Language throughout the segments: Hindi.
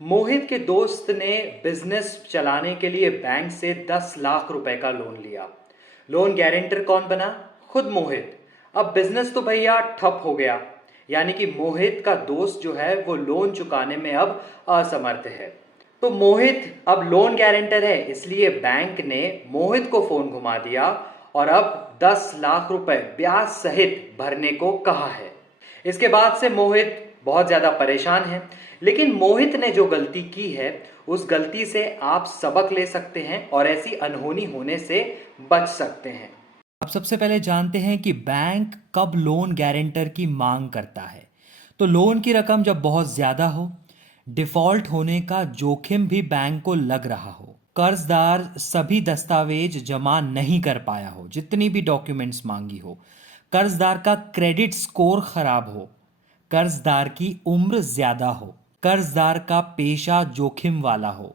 मोहित के दोस्त ने बिजनेस चलाने के लिए बैंक से 10 लाख रुपए का लोन लिया। लोन गारंटर कौन बना? खुद मोहित। अब बिजनेस तो भैया ठप हो गया। यानी कि मोहित का दोस्त जो है वो लोन चुकाने में अब असमर्थ है। तो मोहित अब लोन गारंटर है, इसलिए बैंक ने मोहित को फोन घुमा दिया और अब 10 लाख रुपए ब्याज सहित भरने को कहा है। इसके बाद से मोहित बहुत ज़्यादा परेशान है। लेकिन मोहित ने जो गलती की है, उस गलती से आप सबक ले सकते हैं और ऐसी अनहोनी होने से बच सकते हैं। अब सबसे पहले जानते हैं कि बैंक कब लोन गारंटर की मांग करता है। तो लोन की रकम जब बहुत ज़्यादा हो, डिफ़ॉल्ट होने का जोखिम भी बैंक को लग रहा हो, कर्जदार सभी दस्तावेज जमा नहीं कर पाया हो, जितनी भी डॉक्यूमेंट्स मांगी हो, कर्जदार का क्रेडिट स्कोर खराब हो, कर्जदार की उम्र ज़्यादा हो, कर्जदार का पेशा जोखिम वाला हो,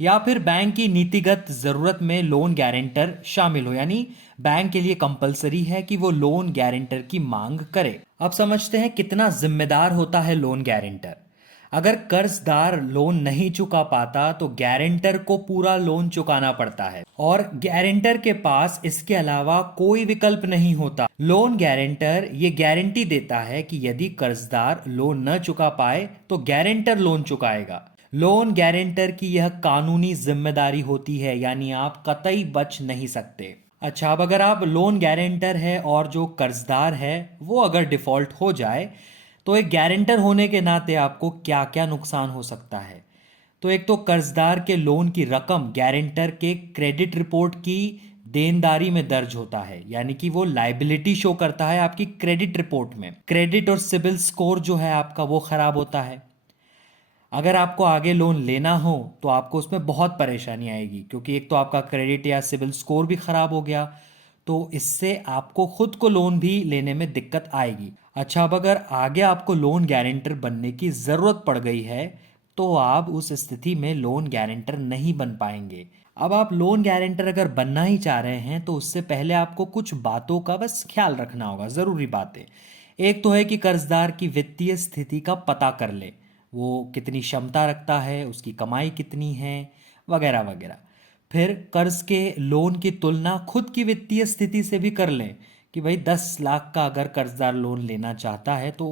या फिर बैंक की नीतिगत ज़रूरत में लोन गारंटर शामिल हो। यानी बैंक के लिए कंपलसरी है कि वो लोन गारंटर की मांग करे। अब समझते हैं कितना जिम्मेदार होता है लोन गारंटर। अगर कर्जदार लोन नहीं चुका पाता तो गारंटर को पूरा लोन चुकाना पड़ता है और गारंटर के पास इसके अलावा कोई विकल्प नहीं होता। लोन गारंटर ये गारंटी देता है कि यदि कर्जदार लोन न चुका पाए तो गारंटर लोन चुकाएगा। लोन गारंटर की यह कानूनी जिम्मेदारी होती है, यानी आप कतई बच नहीं सकते। अच्छा, अब अगर आप लोन गारंटर है और जो कर्जदार है वो अगर डिफॉल्ट हो जाए तो एक गारंटर होने के नाते आपको क्या क्या नुकसान हो सकता है। तो एक तो कर्जदार के लोन की रकम गारंटर के क्रेडिट रिपोर्ट की देनदारी में दर्ज होता है, यानी कि वो लाइबिलिटी शो करता है आपकी क्रेडिट रिपोर्ट में। क्रेडिट और सिबिल स्कोर जो है आपका वो खराब होता है। अगर आपको आगे लोन लेना हो तो आपको उसमें बहुत परेशानी आएगी, क्योंकि एक तो आपका क्रेडिट या सिबिल स्कोर भी खराब हो गया, तो इससे आपको खुद को लोन भी लेने में दिक्कत आएगी। अच्छा, अब अगर आगे आपको लोन गारंटर बनने की ज़रूरत पड़ गई है तो आप उस स्थिति में लोन गारंटर नहीं बन पाएंगे। अब आप लोन गारंटर अगर बनना ही चाह रहे हैं तो उससे पहले आपको कुछ बातों का बस ख्याल रखना होगा, ज़रूरी बातें। एक तो है कि कर्जदार की वित्तीय स्थिति का पता कर ले, वो कितनी क्षमता रखता है, उसकी कमाई कितनी है, वगैरह वगैरह। फिर कर्ज के लोन की तुलना खुद की वित्तीय स्थिति से भी कर लें कि भाई 10 लाख का अगर कर्जदार लोन लेना चाहता है तो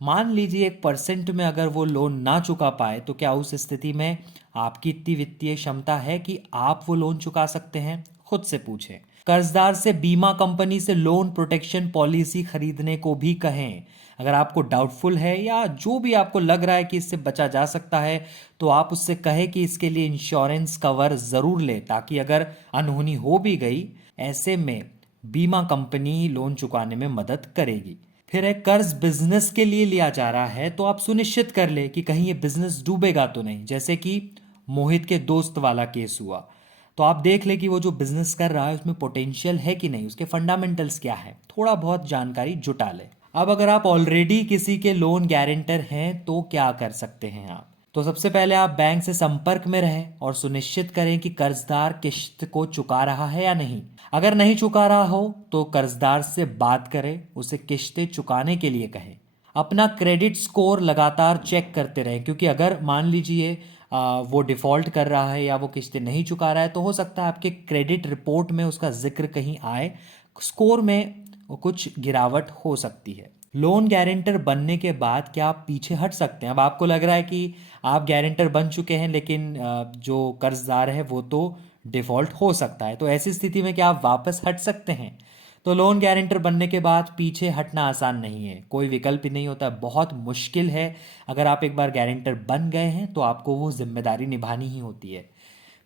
मान लीजिए 1% में अगर वो लोन ना चुका पाए तो क्या उस स्थिति में आपकी इतनी वित्तीय क्षमता है कि आप वो लोन चुका सकते हैं? खुद से पूछें। कर्जदार से बीमा कंपनी से लोन प्रोटेक्शन पॉलिसी खरीदने को भी कहें। अगर आपको डाउटफुल है या जो भी आपको लग रहा है कि इससे बचा जा सकता है तो आप उससे कहें कि इसके लिए इंश्योरेंस कवर ज़रूर ले, ताकि अगर अनहोनी हो भी गई ऐसे में बीमा कंपनी लोन चुकाने में मदद करेगी। फिर एक कर्ज बिजनेस के लिए लिया जा रहा है तो आप सुनिश्चित कर ले कि कहीं ये बिजनेस डूबेगा तो नहीं, जैसे कि मोहित के दोस्त वाला केस हुआ। तो आप देख ले कि वो जो बिजनेस कर रहा है उसमें पोटेंशियल है कि नहीं, उसके फंडामेंटल्स क्या है, थोड़ा बहुत जानकारी जुटा ले। अब अगर आप ऑलरेडी किसी के लोन गारंटर हैं तो क्या कर सकते हैं आप? तो सबसे पहले आप बैंक से संपर्क में रहें और सुनिश्चित करें कि कर्जदार किश्त को चुका रहा है या नहीं। अगर नहीं चुका रहा हो तो कर्जदार से बात करें, उसे किश्तें चुकाने के लिए कहें। अपना क्रेडिट स्कोर लगातार चेक करते रहें, क्योंकि अगर मान लीजिए वो डिफ़ॉल्ट कर रहा है या वो किस्तें नहीं चुका रहा है तो हो सकता है आपके क्रेडिट रिपोर्ट में उसका जिक्र कहीं आए, स्कोर में कुछ गिरावट हो सकती है। लोन गारंटर बनने के बाद क्या आप पीछे हट सकते हैं? अब आपको लग रहा है कि आप गारंटर बन चुके हैं लेकिन जो कर्जदार है वो तो डिफ़ॉल्ट हो सकता है, तो ऐसी स्थिति में क्या आप वापस हट सकते हैं? तो लोन गारंटर बनने के बाद पीछे हटना आसान नहीं है, कोई विकल्प ही नहीं होता, बहुत मुश्किल है। अगर आप एक बार गारंटर बन गए हैं तो आपको वो जिम्मेदारी निभानी ही होती है।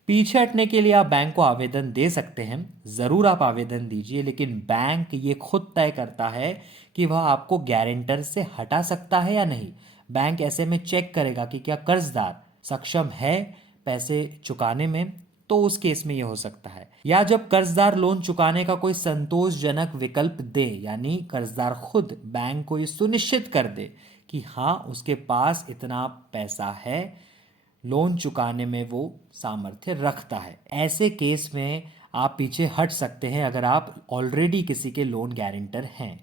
पीछे हटने के लिए आप बैंक को आवेदन दे सकते हैं, ज़रूर आप आवेदन दीजिए, लेकिन बैंक ये खुद तय करता है कि वह आपको गारंटर से हटा सकता है या नहीं। बैंक ऐसे में चेक करेगा कि क्या कर्जदार सक्षम है पैसे चुकाने में, तो उस केस में ये हो सकता है। या जब कर्जदार लोन चुकाने का कोई संतोषजनक विकल्प दे, यानी कर्जदार खुद बैंक को ये सुनिश्चित कर दे कि हाँ उसके पास इतना पैसा है, लोन चुकाने में वो सामर्थ्य रखता है, ऐसे केस में आप पीछे हट सकते हैं अगर आप ऑलरेडी किसी के लोन गारंटर हैं।